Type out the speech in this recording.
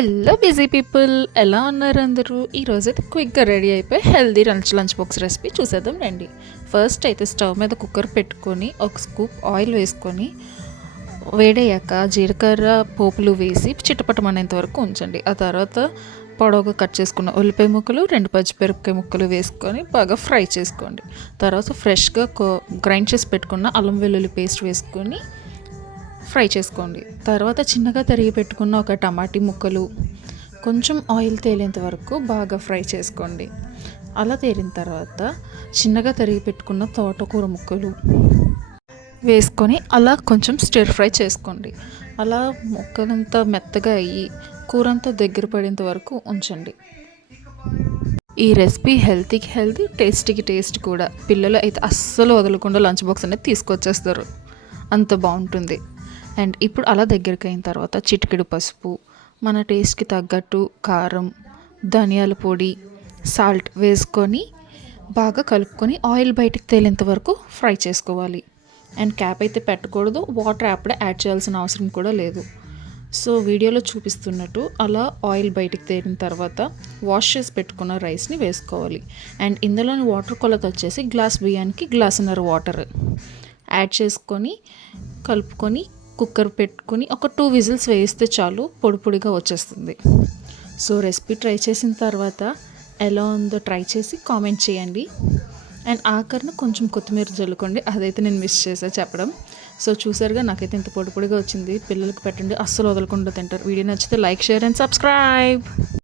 Hello busy people, ఎలా ఉన్నారు అందరూ? ఈరోజైతే క్విక్గా రెడీ అయిపోయి హెల్దీ లంచ్ బాక్స్ రెసిపీ చూసేద్దాం రండి. ఫస్ట్ అయితే స్టవ్ మీద కుక్కర్ పెట్టుకొని ఒక స్కూప్ ఆయిల్ వేసుకొని వేడయ్యాక జీలకర్ర పోపులు వేసి చిటపటమనేంత వరకు ఉంచండి. ఆ తర్వాత పొడవుగా కట్ చేసుకున్న ఉల్లిపాయ ముక్కలు, 2 పచ్చిమిరపకాయ ముక్కలు వేసుకొని బాగా ఫ్రై చేసుకోండి. తర్వాత ఫ్రెష్గా గ్రైండ్ చేసి పెట్టుకున్న అల్లం వెల్లుల్లి పేస్ట్ వేసుకొని ఫ్రై చేసుకోండి. తర్వాత చిన్నగా తరిగి పెట్టుకున్న ఒక టమాటీ ముక్కలు కొంచెం ఆయిల్ తేలేంత వరకు బాగా ఫ్రై చేసుకోండి. అలా తేలిన తర్వాత చిన్నగా తరిగి పెట్టుకున్న తోటకూర ముక్కలు వేసుకొని అలా కొంచెం స్టిర్ ఫ్రై చేసుకోండి. అలా ముక్కలంతా మెత్తగా అయ్యి కూరంతా దగ్గర పడేంత వరకు ఉంచండి. ఈ రెసిపీ హెల్తీకి హెల్తీ, టేస్టీకి టేస్ట్ కూడా. పిల్లలు అయితే అస్సలు వదలకుండా లంచ్ బాక్స్ అనేది తీసుకొచ్చేస్తారు, అంత బాగుంటుంది. అండ్ ఇప్పుడు అలా దగ్గరికి అయిన తర్వాత చిటికెడు పసుపు, మన టేస్ట్కి తగ్గట్టు కారం, ధనియాల పొడి, సాల్ట్ వేసుకొని బాగా కలుపుకొని ఆయిల్ బయటికి తేలేంత వరకు ఫ్రై చేసుకోవాలి. అండ్ క్యాప్ అయితే పెట్టకూడదు, వాటర్ అప్పుడే యాడ్ చేయాల్సిన అవసరం కూడా లేదు. సో వీడియోలో చూపిస్తున్నట్టు అలా ఆయిల్ బయటికి తేలిన తర్వాత వాష్ చేసి పెట్టుకున్న రైస్ని వేసుకోవాలి. అండ్ ఇందులోని వాటర్ కొలత వచ్చేసి గ్లాస్ బియ్యానికి గ్లాసున్నర వాటర్ యాడ్ చేసుకొని కలుపుకొని కుక్కర్ పెట్టుకుని ఒక 2 విజిల్స్ వేస్తే చాలు, పొడి పొడిగా వచ్చేస్తుంది. సో రెసిపీ ట్రై చేసిన తర్వాత ఎలా ఉందో ట్రై చేసి కామెంట్ చేయండి. అండ్ ఆఖరిన కొంచెం కొత్తిమీర జల్లుకోండి, అదైతే నేను మిస్ చేసా చెప్పడం. సో చూసారుగా, నాకైతే ఇంత పొడి పొడిగా వచ్చింది. పిల్లలకి పెట్టండి, అస్సలు వదలకుండా తింటారు. వీడియో నచ్చితే లైక్, షేర్ అండ్ సబ్స్క్రైబ్.